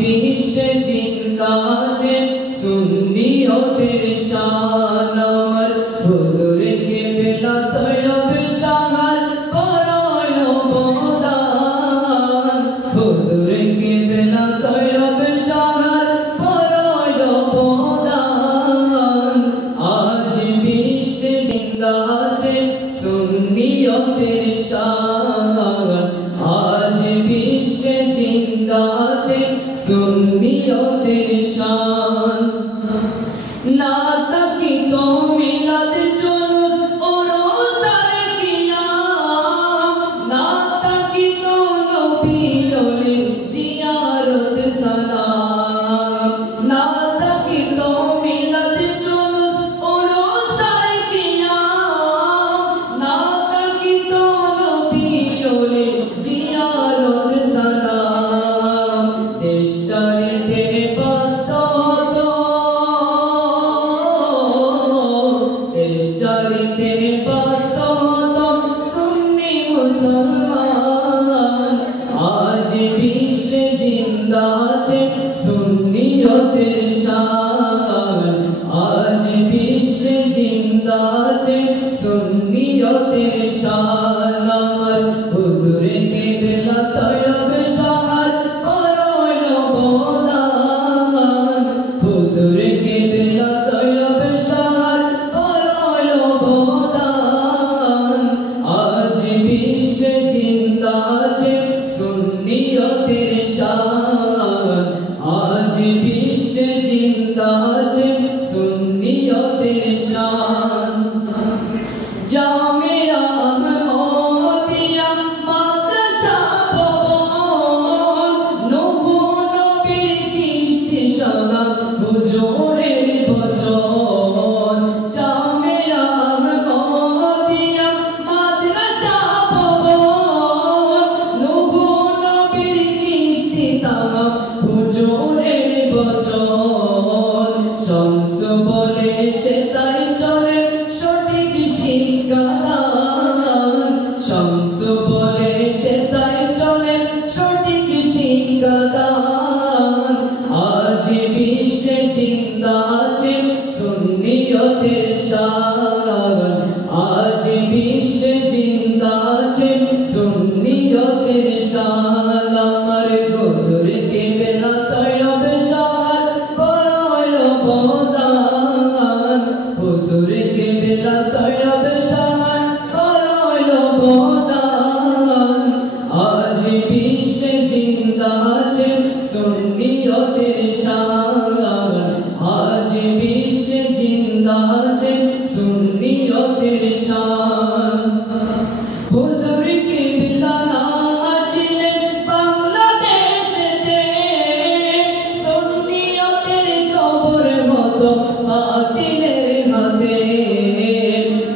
বিশ্বে জিন্দা আছে সুন্নিয়তের শান আমার হুজুর কিবলা তয়ব শাহার পরায় অবদান হুজুর কিবলা তয়ব শাহার পরায় অবদান আজ বিশ্বে জিন্দা আছে সুন্নিয়তের শান আজ বিশ্বে জিন্দা আছে সুন্নিয়তের শান না তাকি তো মিলাদ জুলুস ও রোজার কিয়াম না তাকি তো নবী ওলির জিয়ারত সালাম না তাকি তো মিলাদ জুলুস ও রোজার কিয়াম না তাকি তো নবী ওলির জিয়ারত সালাম দেশ চারিতে সুন্নি মুসলমান আজ বিশ্বে জিন্দা আছে সুন্নিয়তের শান আজ বিশ্বে জিন্দা আছে সুন্নিয়তের শান আমার হুজুর কিবলা তয়ব শাহার পরায় অবদান হুজুর কিবলা তয়ব শাহার পরায় অবদান আজ বিশ্বে জিন্দা আছে সুন্নিয়তের শান আজ বিশ্বে জিন্দা আছে সুন্নিয়তের শান জামিয়া আহমদিয়া মাদ্রাসা ভবন নূহ নবীর কিস্তি শোনা হুজুরের বচন জামিয়া আহমদিয়া মাদ্রাসা ভবন নূহ নবীর কিস্তি তামা হুজুরের বচন শামস বলে সে তাই চলে সঠিক শিক্ষাদান শামস বলে সে তাই চলে সঠিক শিক্ষাদান আজ বিশ্বে জিন্দা আছে সুন্নিয়তের শান আজ বিশ্বে জিন্দা আছে সুন্নিয়তের শান আমার হুজুর কিবলা তয়ব শাহার পরায় অবদান হুজুর কিবলা তয়ব শাহার পরায় অবদান আজ বিশ্বে জিন্দা আছে সুন্নিয়তের শান আজ বিশ্বে জিন্দা আছে সুন্নিয়তের শান হুজুর কিবলা না আসিলে বাংলাদেশেতে সুন্নিয়তের কবর হতো বাতিলের হাতে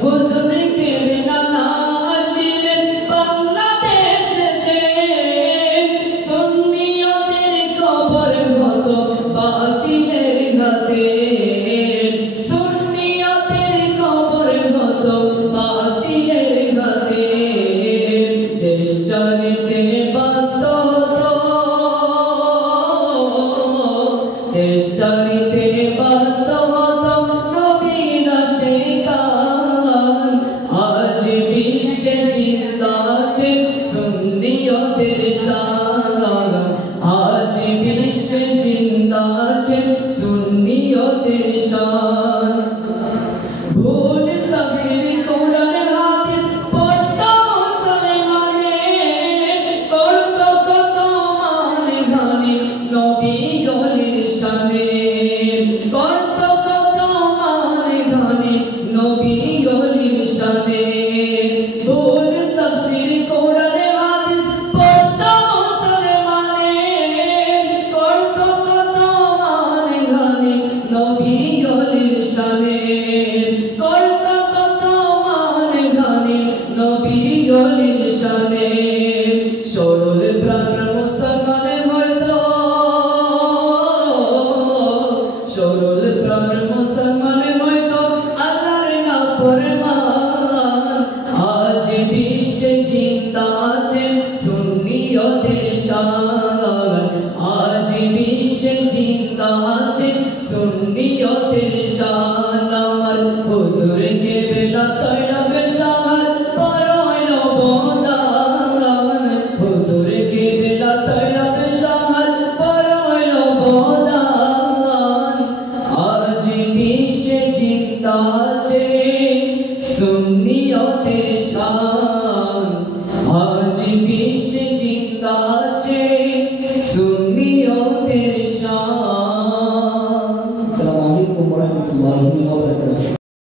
হুজুর কিবলা না আসিলে বাংলাদেশেতে সুন্নিয়তের কবর হতো বাতিলের হাতে সুন্নিয়তের কবর হতো বাতিলের হাতে দেশ চারিতে দেশ চারিতে নবীর আশিকান আজ বিশ্বে জিন্দা আছে সুন্নিয়তের শান আজ বিশ্বে জিন্দা আছে সুন্নিয়তের শান ভুল তাফসীর কোরআন হাদিস পড়তো মুসলমানে করতো কত মানে গানে নবী